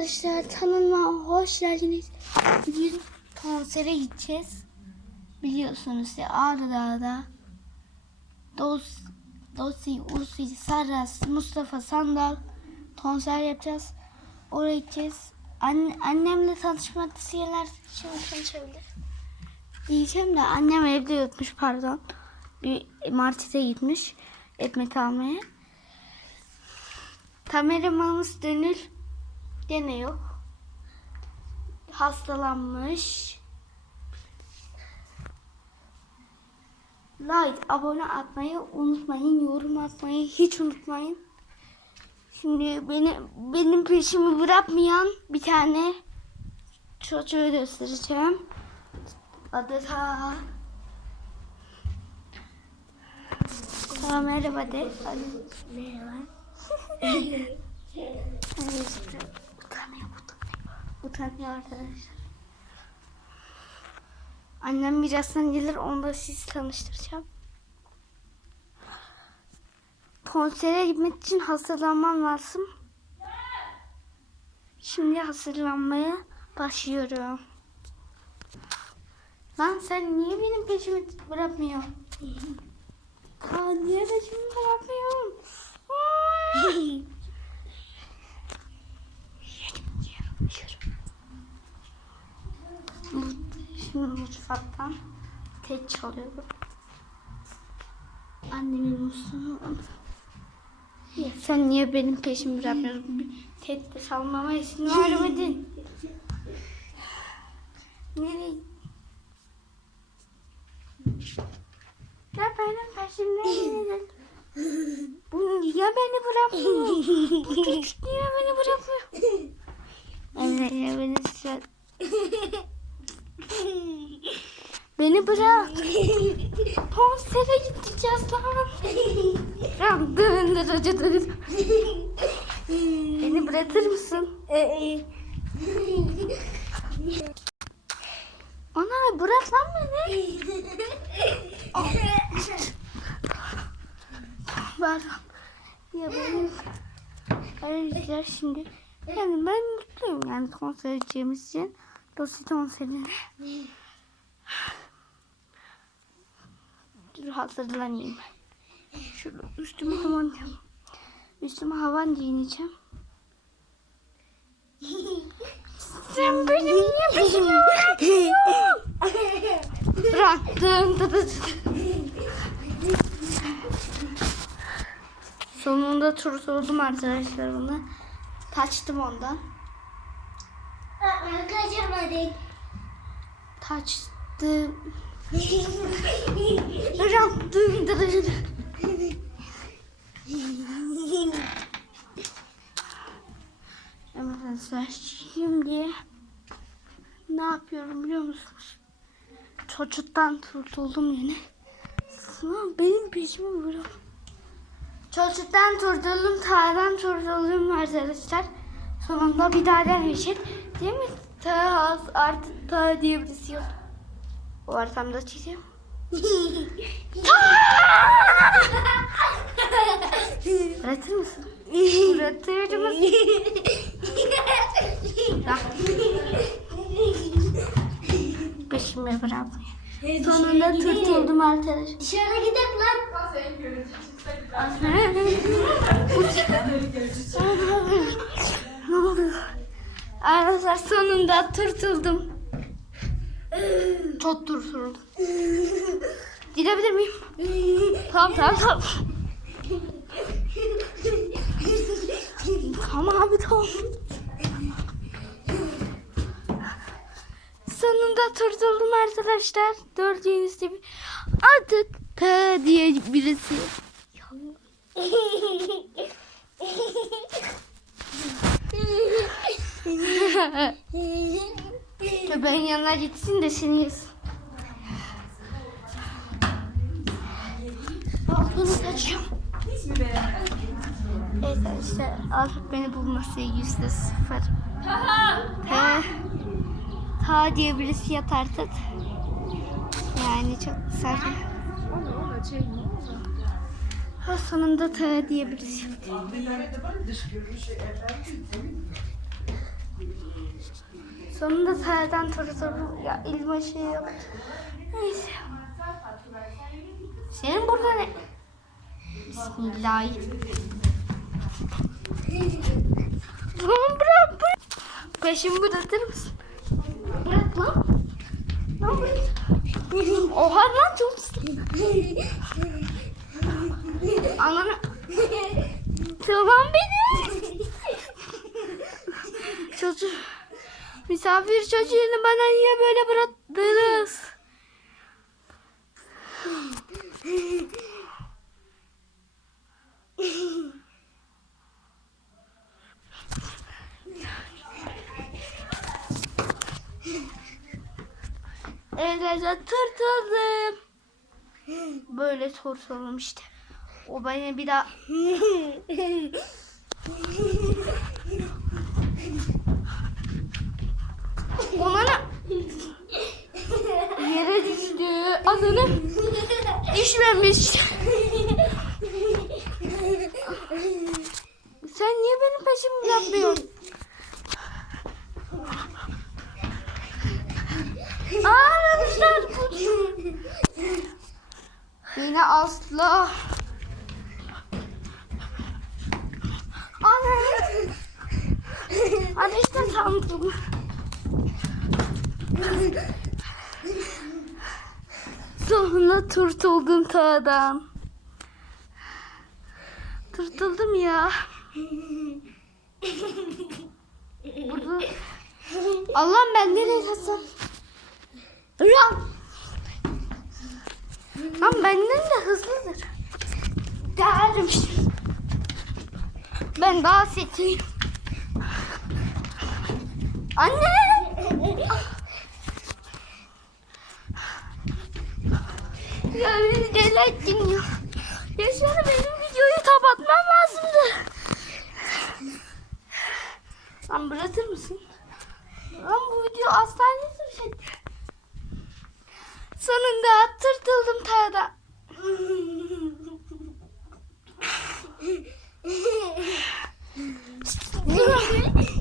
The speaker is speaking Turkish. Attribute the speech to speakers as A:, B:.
A: Arkadaşlar kanalıma hoş geldiniz. Bugün konsere gideceğiz. Biliyorsunuz ya Ağrı Dos, Dosi, Usi, Sarras, Mustafa Sandal konser yapacağız. Oraya gideceğiz. Anne, annemle tanışmak isteyenler şimdi tanışabilir. Diyeceğim de annem evde yokmuş pardon. Bir markete gitmiş ekmek almaya. Kameramanımız dönür. Gene yok. Hastalanmış. Like, abone atmayı unutmayın. Yorum atmayı hiç unutmayın. Şimdi beni, benim peşimi bırakmayan bir tane çocuğu göstereceğim. Adı ta... Ta merhaba de. Merhaba. utanıyor, utanıyor. Utanıyor arkadaşlar. Annem birazdan gelir, onu da sizi tanıştıracağım. Konsere gitmek için hazırlanmam lazım. Şimdi hazırlanmaya başlıyorum. Lan sen niye benim peşimi bırakmıyorsun? Aa, niye peşimi bırakmıyorsun? Aa! Yürü, yürü, yürü. Bu- Şimdi mutfaktan tek çalıyorum. Annemin musluğunu ya sen niye benim peşimi bırakmıyorsun? Tek de salmama izin vermedin. Nereye? Ya benim peşimden Bu niye beni bırakmıyor? Bu çocuk niye beni bırakmıyor? Evet ya beni sen... Beni bırak. Konsere gideceğiz lan. Beni bırakır mısın? Ana bırak lan beni. Bak. Ya benim Arkadaşlar şimdi yani ben mutluyum yani konser için. Dosit konserine. Dur hazırlanayım. Şöyle üstüme havan üstüme havan giyineceğim. Sen benim niye peşimi bırakıyorsun? Bıraktım. Dı. Sonunda tutuldum arkadaşlar buna. Kaçtım ondan.
B: Kaçamadık.
A: Kaçtım. Dı. Evet arkadaşlar şimdi ne yapıyorum biliyor musunuz? Çocuktan kurtuldum yine. Ama benim peşimi bırak. Çocuktan kurtuldum, tağdan kurtuldum arkadaşlar. Sonunda bir daha deneyecek. Değil mi? Ta artık ta diye birisi yok. O arkamda çizeyim. Bırakır mısın? Bırakır mısın? Bırak. Peşimi bırakmıyor. Sonunda kurtuldum arkadaşlar.
B: Dışarı gidelim lan.
A: ne oluyor? Arkadaşlar sonunda kurtuldum. Çok kurtuldum. Gidebilir miyim? tamam tamam tamam. tamam abi tamam. Sonunda kurtuldum arkadaşlar. Gördüğünüz gibi artık T diye birisi. Köpeğin yanına gitsin de seni yesin. Balkonu kaçıyorum. Evet arkadaşlar artık beni bulması yüzde sıfır. T, ta diye birisi yat artık. Yani çok sarı. Ha sonunda T diye birisi. Sonunda sayeden tortolu ya ilma şey yaptı. Neyse. Senin burada ne? Bismillah. Lan bırak bırak. Peşimi bırakır mısın? Bırak lan. Lan bırak. Oha lan çok. Ananı. Tamam beni. Çocuk. Misafir çocuğunu bana niye böyle bıraktınız? Eğlence tırtıldım. Böyle tırtıldım işte. O beni bir daha... Ona ne? Yere düştü. Adını düşmemiş. Sen niye benim peşimi yapmıyorsun? Aa arkadaşlar. Yine Aslı. Ana. Hadi işte sandım. Sonra turtuldum tağdan. Turtuldum ya. Burada... Allah'ım ben nereye kaçsam? Lan! Lan benden de hızlıdır. Şimdi. Ben daha seçeyim. Anne! Ya beni deli ettin ya. Ya şimdi benim videoyu kapatmam lazımdı. Lan bırakır mısın? Lan bu video hastaneye sürecek. Sonunda tırtıldım tarda.